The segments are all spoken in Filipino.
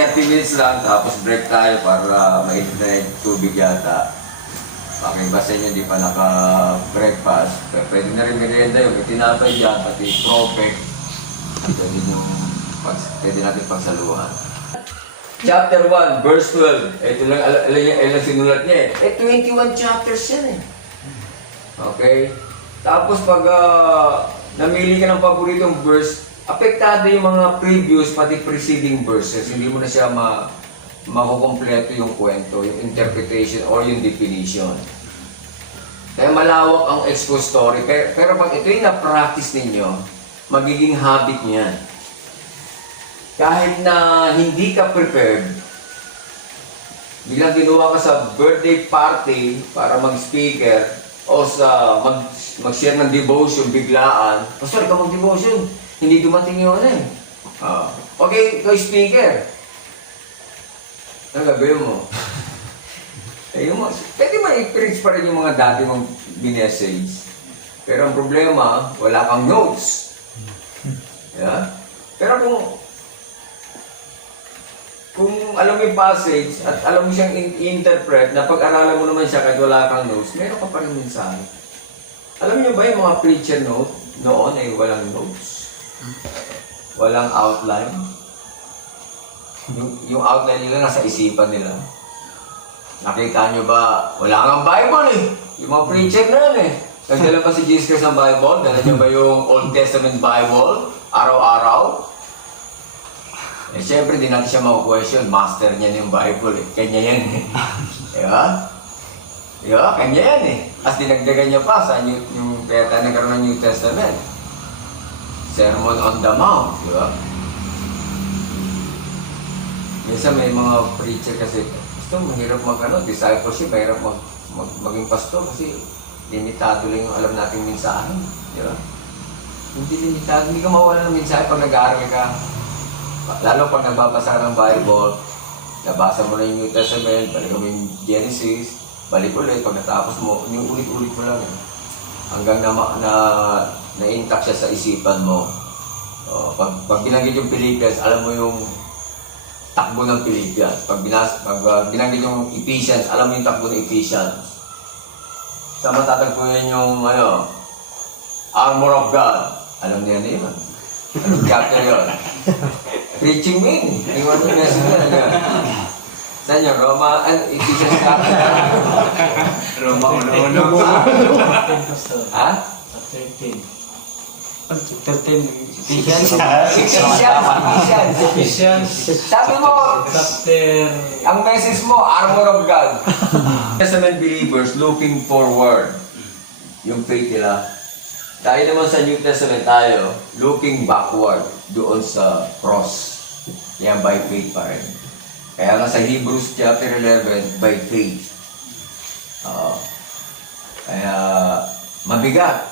30 minutes lang, tapos break tayo para mainit na yung tubig yata. Okay, basta nyo hindi pa naka-breakfast. Pwede na rin merienda yun. May tinapay dyan, pati propek. Pwede natin pagsaluhan. Chapter 1, verse 12. Ito lang, alam sinulat niya eh. 21 chapters yan eh. Okay? Tapos pag namili ka ng paboritong verse, apektado yung mga previous, pati preceding verses. Hindi mo na siya makukompleto yung kwento, yung interpretation or yung definition. Kaya malawak ang expose story. Pero pag ito yung na-practice ninyo, magiging habit niyan. Kahit na hindi ka prepared, biglang ginawa ka sa birthday party para mag-speaker o sa mag-share ng devotion biglaan. Pastor, ikaw mag-devotion. Hindi dumating yung ano eh. Okay, ikaw speaker. Ano gagawin mo? Pwede ma-experience pa rin yung mga dati mong binessage. Pero ang problema, wala kang notes. Yeah? Pero kung alam mo yung passage at alam mo siyang interpret, na pag-aralan mo naman siya kahit wala kang notes, meron ka pa rin mensahe. Alam niyo ba yung mga preacher note noon ay walang notes? Walang outline? Yung outline nila nasa isipan nila. Nakita nyo ba, wala kang Bible eh. Yung mga preacher na yan eh. Nagdala pa si Jesus Christ ng Bible, dala niya ba yung Old Testament Bible, araw-araw? Eh syempre, di natin siya maku-question, master niya yung Bible eh. Kanya yan eh. Diba? Diba? Kanya yan eh. As dinagdagan niya pa sa yung kaya tayo nagkaroon ng New Testament. Sermon on the Mount, diba? Minsan may mga preacher kasi, mahirap discipleship, mahirap maging pastor kasi limitado lang yung alam nating mensahe. Di ba? Hindi limitado, hindi ka mawala ng mensahe pag nag-aaral ka. Lalo pag nagbabasa ng Bible, nabasa mo na yung New Testament, balik mo yung Genesis, balik ulit, pag natapos mo, yung ulit-ulit mo lang. Hanggang na-intact siya sa isipan mo. Pag binanggit yung Philippians, alam mo yung takbo ng Philippians. Pag binanggit yung Ephesians, alam mo yung takbo ng Ephesians. Sa matatagpuan yung Armor of God. Alam niya na yun. Anong chapter yun? Preaching me. Iwan mo yung message na. Saan yun? Ephesians chapter. Roma 1. Ha? 13. 13. Ephesians. Sabi mo, Chapter. ang message mo, Armor of God. Testament believers looking forward. Yung faith nila. Tayo naman sa New Testament tayo, looking backward doon sa cross. Yan by faith pa rin. Kaya nga sa Hebrews chapter 11, by faith. Kaya mabigat.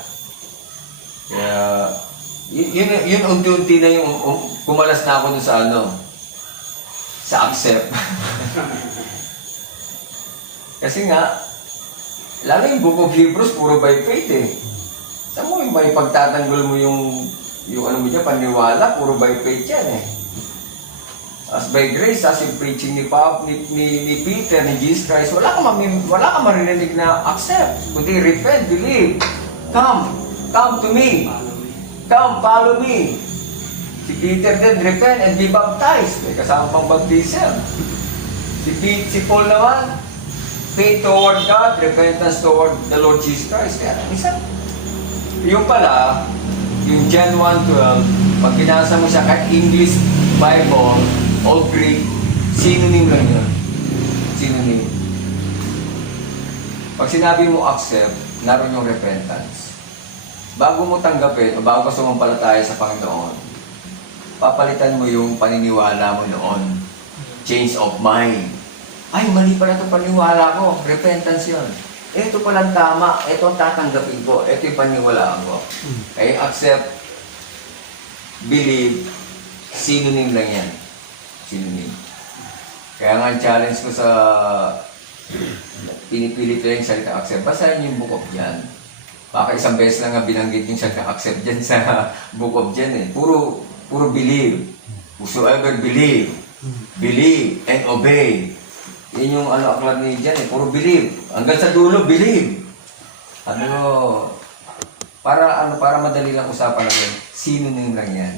Kaya yun unti-unti na yung kumalas na ako dun sa accept. Kasi nga, lalo yung Book of Hebrews, puro by faith eh. Saan mo yung may pagtatanggol mo yung ano mo dyan, paniwala, puro by faith yan eh. As by grace, as yung preaching ni Peter, ni Jesus Christ, wala kang maririnig na accept. Kundi repent, believe, come to me. Come, follow me. Si Peter din, repent and be baptized. May kasama pang baptism. Si Paul naman, faith toward God, repentance toward the Lord Jesus Christ. Kaya yung pala, yung John 1:12, pag binasa mo siya kahit English Bible o Greek, synonym lang yun. Synonym. Pag sinabi mo accept, naroon yung repentance. Bago mo tanggapin o bago ka sumampalataya sa Panginoon, papalitan mo yung paniniwala mo noon. Change of mind. Ay, mali pala itong paniniwala ko. Repentance yun. Ito palang tama. Ito ang tatanggapin ko. Ito yung paniniwalaan ko. Kaya accept, believe, synonym lang yan. Synonym. Kaya nga ang challenge ko sa pinipilit ko yung salita accept. Basahin yung Book of John. Baka isang beses lang nga binanggit yung salita accept dyan sa Book of John eh. Puro believe. Whosoever believe. Believe and obey. Yan yung aklat ni Jan eh. Puro believe. Hanggang sa dulo, believe. Para madali lang usapan natin, sino nang lang yan?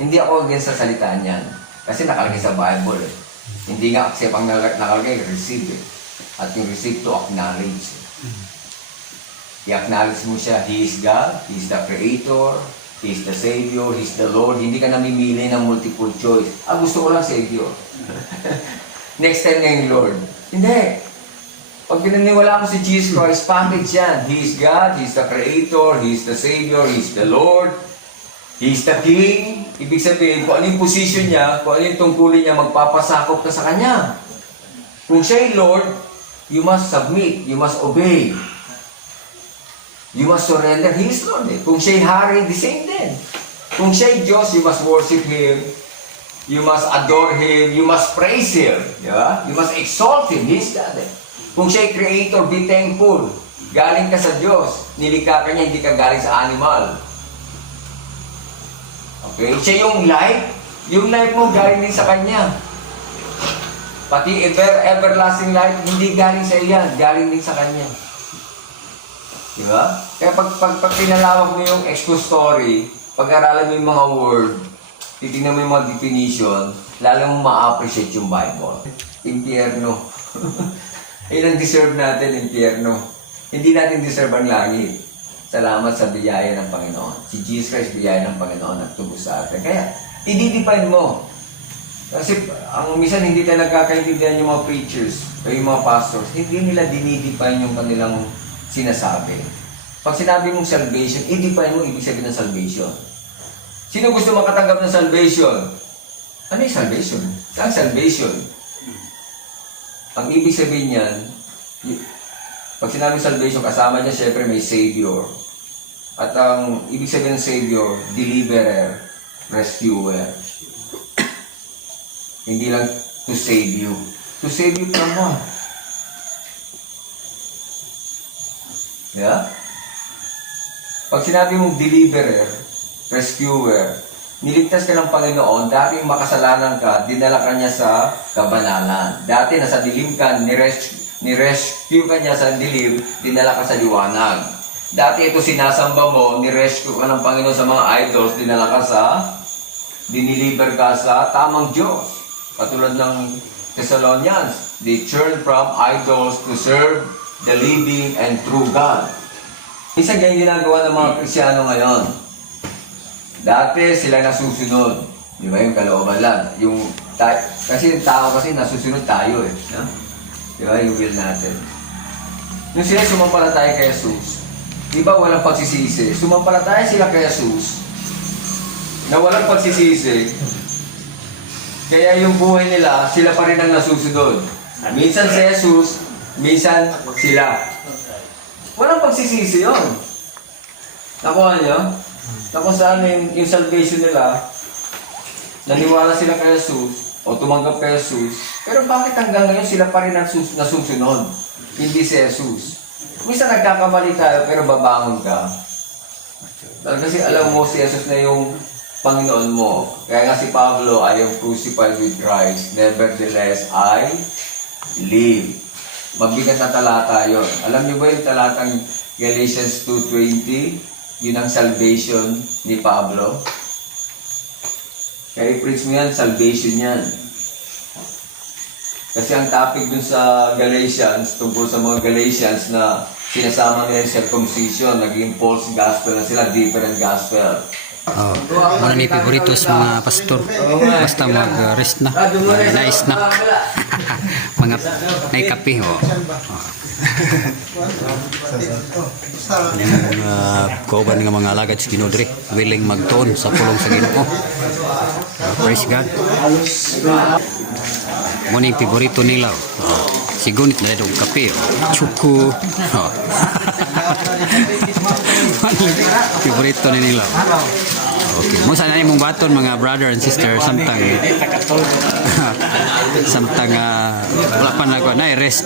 Hindi ako against sa salitaan yan. Kasi nakalagay sa Bible eh. Hindi nga accept ang nakalagay, receive eh. At yung receive to acknowledge. I-acknowledge mo siya, He is God, He is the Creator, He is the Savior, He is the Lord. Hindi ka namimili ng multiple choice. Gusto ko lang Savior. Next time ngayong Lord. Hindi. Pag pinaniwala ko si Jesus Christ, package yan. He is God, He is the Creator, He is the Savior, He is the Lord, He is the King. Ibig sabihin, kung ano yung position niya, kung ano yung tungkulin niya, magpapasakop ka sa Kanya. Kung siya yung Lord, you must submit, you must obey. You must surrender. He is Lord eh. Kung siya'y hari, the same din. Kung siya'y Diyos, you must worship Him. You must adore Him. You must praise Him. Diba? You must exalt Him. He is God eh. Kung siya'y Creator, be thankful. Galing ka sa Diyos. Nilikha ka niya, hindi ka galing sa animal. Okay? Siya yung life. Yung life mo galing din sa Kanya. Pati everlasting life, hindi galing sa iyan. Galing din sa Kanya. Diba? Kaya pag pinalawak mo yung expository, pag-aralan mo yung mga word, titignan mo yung mga definition, lalo mo ma-appreciate yung Bible. Impyerno. Yun ang deserve natin, impyerno. Hindi natin deserve ang langit. Salamat sa biyaya ng Panginoon. Si Jesus Christ, biyaya ng Panginoon at tubos sa atin. Kaya, i-define mo. Kasi, ang minsan hindi tayo nagkakaintindihan yung mga preachers o yung mga pastors, hindi nila dinidefine yung kanilang sinasabi. Pag sinabi mong salvation, i-define mo ibig sabihin ng salvation. Sino gusto makatanggap ng salvation? Ano yung salvation? Saan salvation? Ang ibig sabihin niyan, pag sinabi salvation, kasama niya syempre may Savior. At ang ibig sabihin ng Savior, deliverer, rescuer. Hindi lang to save you. To save you from what? Yeah? Pag sinabi mong deliverer, rescuer, niligtas ka ng Panginoon, dati makasalanan ka, dinala ka niya sa kabanalan. Dati nasa dilim ka, ni-rescue ka niya sa dilim, dinala ka sa liwanag. Dati ito sinasamba mo, ni-rescue ka ng Panginoon sa mga idols, diniliver ka sa tamang Diyos. Katulad ng Thessalonians, they turned from idols to serve the living and true God. Isa ganyan ginagawa ng mga Kristyano ngayon. Dati sila nasusunod. Di ba yung kalooban lang? Kasi yung tao kasi nasusunod tayo eh. No? Di ba yung will natin? Nung sila sumampalataya kay Jesus, di ba walang pagsisisi? Sumampalataya sila kay Jesus na walang pagsisisi. Kaya yung buhay nila, sila pa rin ang nasusunod. Minsan si Jesus, minsan sila. Walang pagsisisi yun. Nakuha niyo? Na kung saan yung salvation nila, naniwala sila kay Jesus, o tumanggap kay Jesus, pero bakit hanggang ngayon sila pa rin nasusunod? Hindi si Jesus. Minsan nagkakamali tayo, pero babangon ka. Kasi alam mo si Jesus na yung Panginoon mo. Kaya nga si Pablo, I am crucified with Christ, nevertheless I live. Mabigat na talata yun. Alam niyo ba yung talatang Galatians 2:20? Yun ang salvation ni Pablo. Kaya i-preach mo yan, salvation yan. Kasi ang topic dun sa Galatians, tungkol sa mga Galatians na sinasama nila yung circumcision, naging false gospel na sila, different gospel. Wala ni favoritos mga pastor. Basta mag-rest na. Nice na. Mga naikapi. Yung kauban nga mga alagad sa Ginoo diri, willing magtuon sa pulong sa Ginoo. Praise God. Muna yung favorito nila. Sigunit na itong kape. Chuku. Favorito na nila. Okay. Mo sana mong baton mga brother and sister samtang samtang wala pa na rest.